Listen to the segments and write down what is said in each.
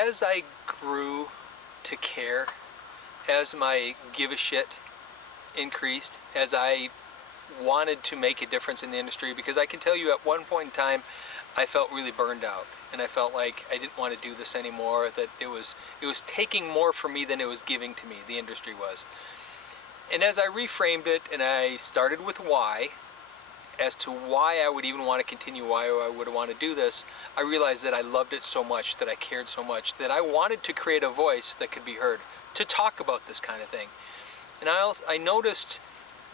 As I grew to care, as my give a shit increased, as I wanted to make a difference in the industry, because I can tell you at one point in time I felt really burned out, and I felt like I didn't want to do this anymore, that it was taking more from me than it was giving to me, the industry was. And as I reframed it and I started with why, as to why I would even want to continue, why I would want to do this, I realized that I loved it so much, that I cared so much, that I wanted to create a voice that could be heard, to talk about this kind of thing. And I noticed,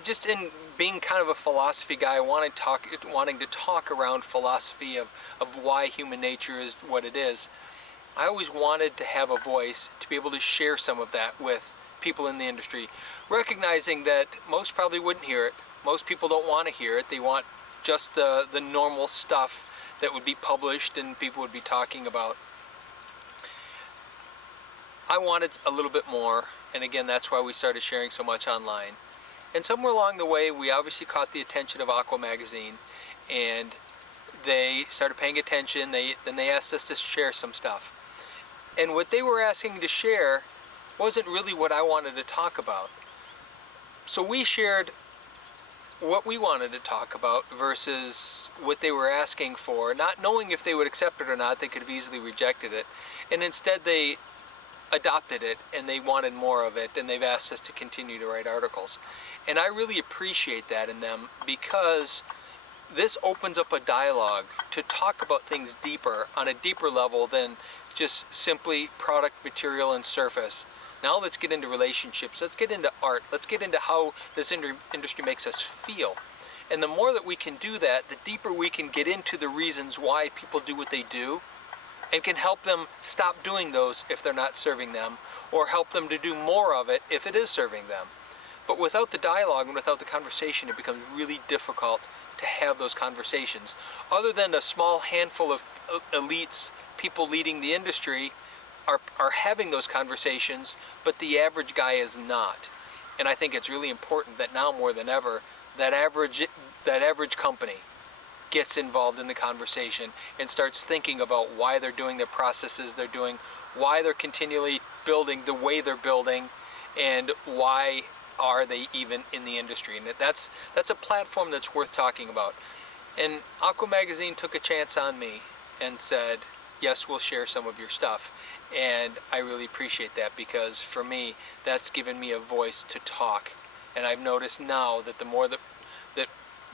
just in being kind of a philosophy guy, wanting to talk around philosophy of why human nature is what it is, I always wanted to have a voice to be able to share some of that with people in the industry, recognizing that most probably wouldn't hear it. Most people don't want to hear it. They want just the normal stuff that would be published and people would be talking about. I wanted a little bit more, and again, that's why we started sharing so much online. And somewhere along the way, we obviously caught the attention of AQUA Magazine, and they started paying attention. Then they asked us to share some stuff. And what they were asking to share wasn't really what I wanted to talk about. So we shared what we wanted to talk about versus what they were asking for, not knowing if they would accept it or not. They could have easily rejected it, and instead they adopted it, and they wanted more of it, and they've asked us to continue to write articles. And I really appreciate that in them, because this opens up a dialogue to talk about things deeper, on a deeper level than just simply product, material, and surface. Now let's get into relationships, let's get into art, let's get into how this industry makes us feel. And the more that we can do that, the deeper we can get into the reasons why people do what they do, and can help them stop doing those if they're not serving them, or help them to do more of it if it is serving them. But without the dialogue and without the conversation, it becomes really difficult to have those conversations. Other than a small handful of elites, people leading the industry, are having those conversations, but the average guy is not. And I think it's really important that now more than ever, that average company gets involved in the conversation and starts thinking about why they're doing the processes they're doing, why they're continually building the way they're building, and why are they even in the industry. And that's a platform that's worth talking about. And AQUA Magazine took a chance on me and said, yes, we'll share some of your stuff. And I really appreciate that, because for me, that's given me a voice to talk. And I've noticed now that the more that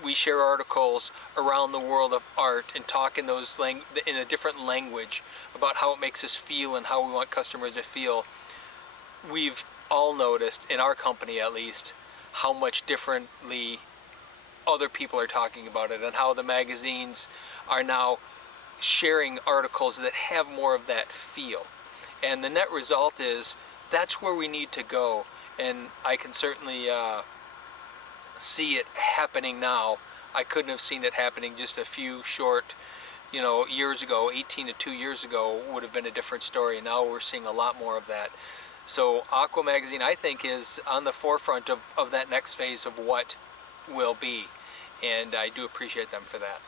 we share articles around the world of art and talk in a different language about how it makes us feel and how we want customers to feel, we've all noticed, in our company at least, how much differently other people are talking about it, and how the magazines are now sharing articles that have more of that feel. And the net result is that's where we need to go, and I can certainly see it happening now. I couldn't have seen it happening just a few short years ago. 18 to 2 years ago would have been a different story. Now we're seeing a lot more of that. So AQUA Magazine, I think, is on the forefront of that next phase of what will be, and I do appreciate them for that.